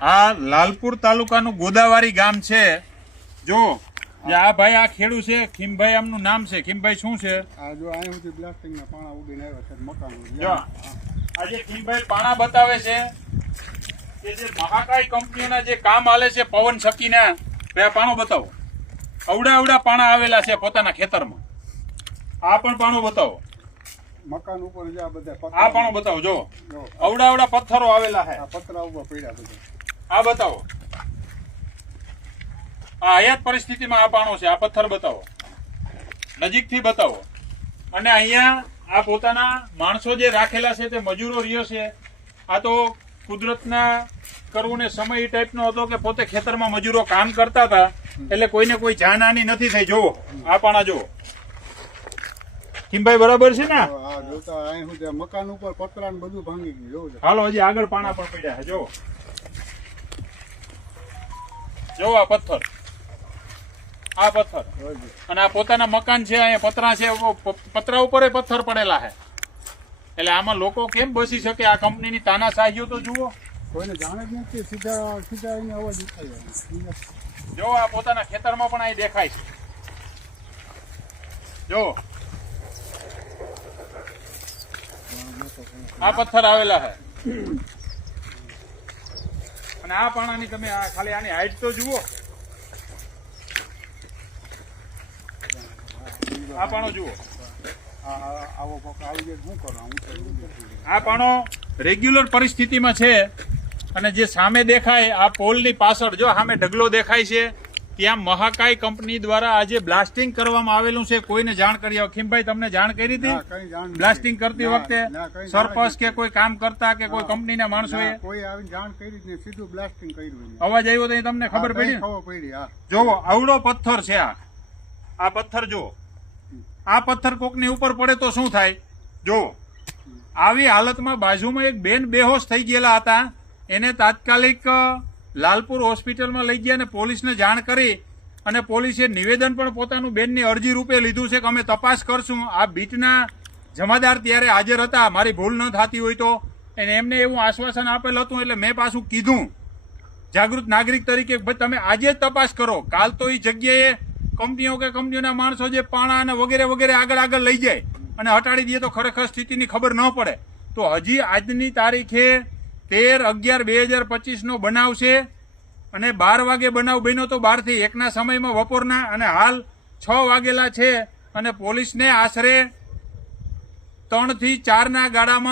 આ લાલપુર તાલુકાનું ગોદાવારી ગામ છે. જો આ ભાઈ આ ખેડૂ છે ખીમભાઈ આમનું નામ છે. ખીમભાઈ શું છે? આ જો અહીંયા સુધી બ્લાસ્ટિંગના પાણા ઉડીને આવ્યા છે મકાનો. જો આજે ખીમભાઈ પાણા બતાવે છે કે જે મહાકાય કંપનીના જે કામ આલે છે પવન શકીના બે પાણો બતાવો. અવડા અવડા પાણા આવેલા છે પોતાના ખેતરમાં. આ પણ પાણો બતાવો. મકાન ઉપર આ બધા આ પાણો બતાવો જો. અવડા અવડા પથ્થરો આવેલા છે. આ પતરા ઉપર પડ્યા બધા. આ બતાવો. આ હયાત પરિસ્થિતિમાં આ પાણો છે આ પથ્થર બતાવો. નજીકથી બતાવો. અને અહીંયા આ પોતાના માણસો જે રાખેલા છે તે મજૂરો રહ્યો છે. આ તો કુદરતના કરવું ને સમય એ ટાઈપનો હતો કે પોતે ખેતરમાં મજૂરો કામ કરતા હતા એટલે કોઈને કોઈ જાનહાની નથી થઈ. જોવો આ પાણા જોવો કિમભાઈ બરાબર છે ને મકાન ઉપર પતરા બધું ભાંગી ગયું હાલો હજી આગળ પાણા પણ પડ્યા છે જો જો આ પથ્થર. આ પથ્થર અને આ પોતાના મકાન છે અહીંયા પતરા છે પતરા ઉપર પથ્થર પડેલા છે. એટલે આમાં લોકો કેમ બસી શકે? આ કંપનીની તાનાશાહીઓ તો જુઓ. કોઈને જાણે જ નથી સીધા સીધા અહીં અવાજ જો આ પોતાના ખેતરમાં પણ અહીં દેખાય છે. જો આ પથ્થર આવેલા છે. અને આ પાણાની તમે આ ખાલી આની હાઈટ તો જુઓ. આ પાણો જુઓ. આ- પાણો રેગ્યુલર પરિસ્થિતિમાં છે અને જે સામે દેખાય, આ પોલની પાછળ, જો સામે ઢગલો દેખાય છે ત્યાં મહાકાય કંપની દ્વારા આજે બ્લાસ્ટિંગ કરવામાં આવેલું છે. કોઈને જાણ કરી અખીમભાઈ તમને જાણ કરી હતી. બ્લાસ્ટિંગ કરતી વખતે સરપંચ કે કોઈ કામ કરતા કે કોઈ. કંપનીના માણસો ના, કોઈ આવીને જાણ કરી જ સીધું બ્લાસ્ટિંગ કર્યું અવાજ આવ્યો તો તમને ખબર પડી ખબર પડી જોવો આવડો પથ્થર છે આ. આ પથ્થર જુઓ. આ પથ્થર કોકની ઉપર પડે તો શું થાય? જુઓ. આવી હાલતમાં બાજુમાં એક બેન બેહોશ થઈ ગયેલા હતા. એને તાત્કાલિક લાલપુર હોસ્પિટલમાં લઈ ગયા અને પોલીસને જાણ કરી અને પોલીસે નિવેદન પણ પોતાનું બેનની અરજી રૂપે લીધું છે કે અમે તપાસ કરશું. આ બીટના જમાદાર ત્યારે હાજર હતા. મારી ભૂલ ન થતી હોય તો. અને એમને એવું આશ્વાસન આપેલ હતું એટલે મેં પાછું કીધું. જાગૃત નાગરિક તરીકે ભાઈ, તમે આજે જ તપાસ કરો. કાલ તો એ જગ્યાએ કંપનીઓ કે કંપનીઓના માણસો જે પાણા અને વગેરે વગેરે આગળ આગળ લઈ જાય અને હટાડી દઈએ તો ખરેખર સ્થિતિની ખબર ન પડે. તો હજી આજની તારીખે તેર અગિયાર બે હજાર પચીસનો બનાવ છે. અને બાર વાગે બનાવ બન્યો તો બારથી એકના સમયમાં બપોરના અને હાલ છ વાગેલા છે. અને પોલીસને આશરે ત્રણથી ચારના ગાળામાં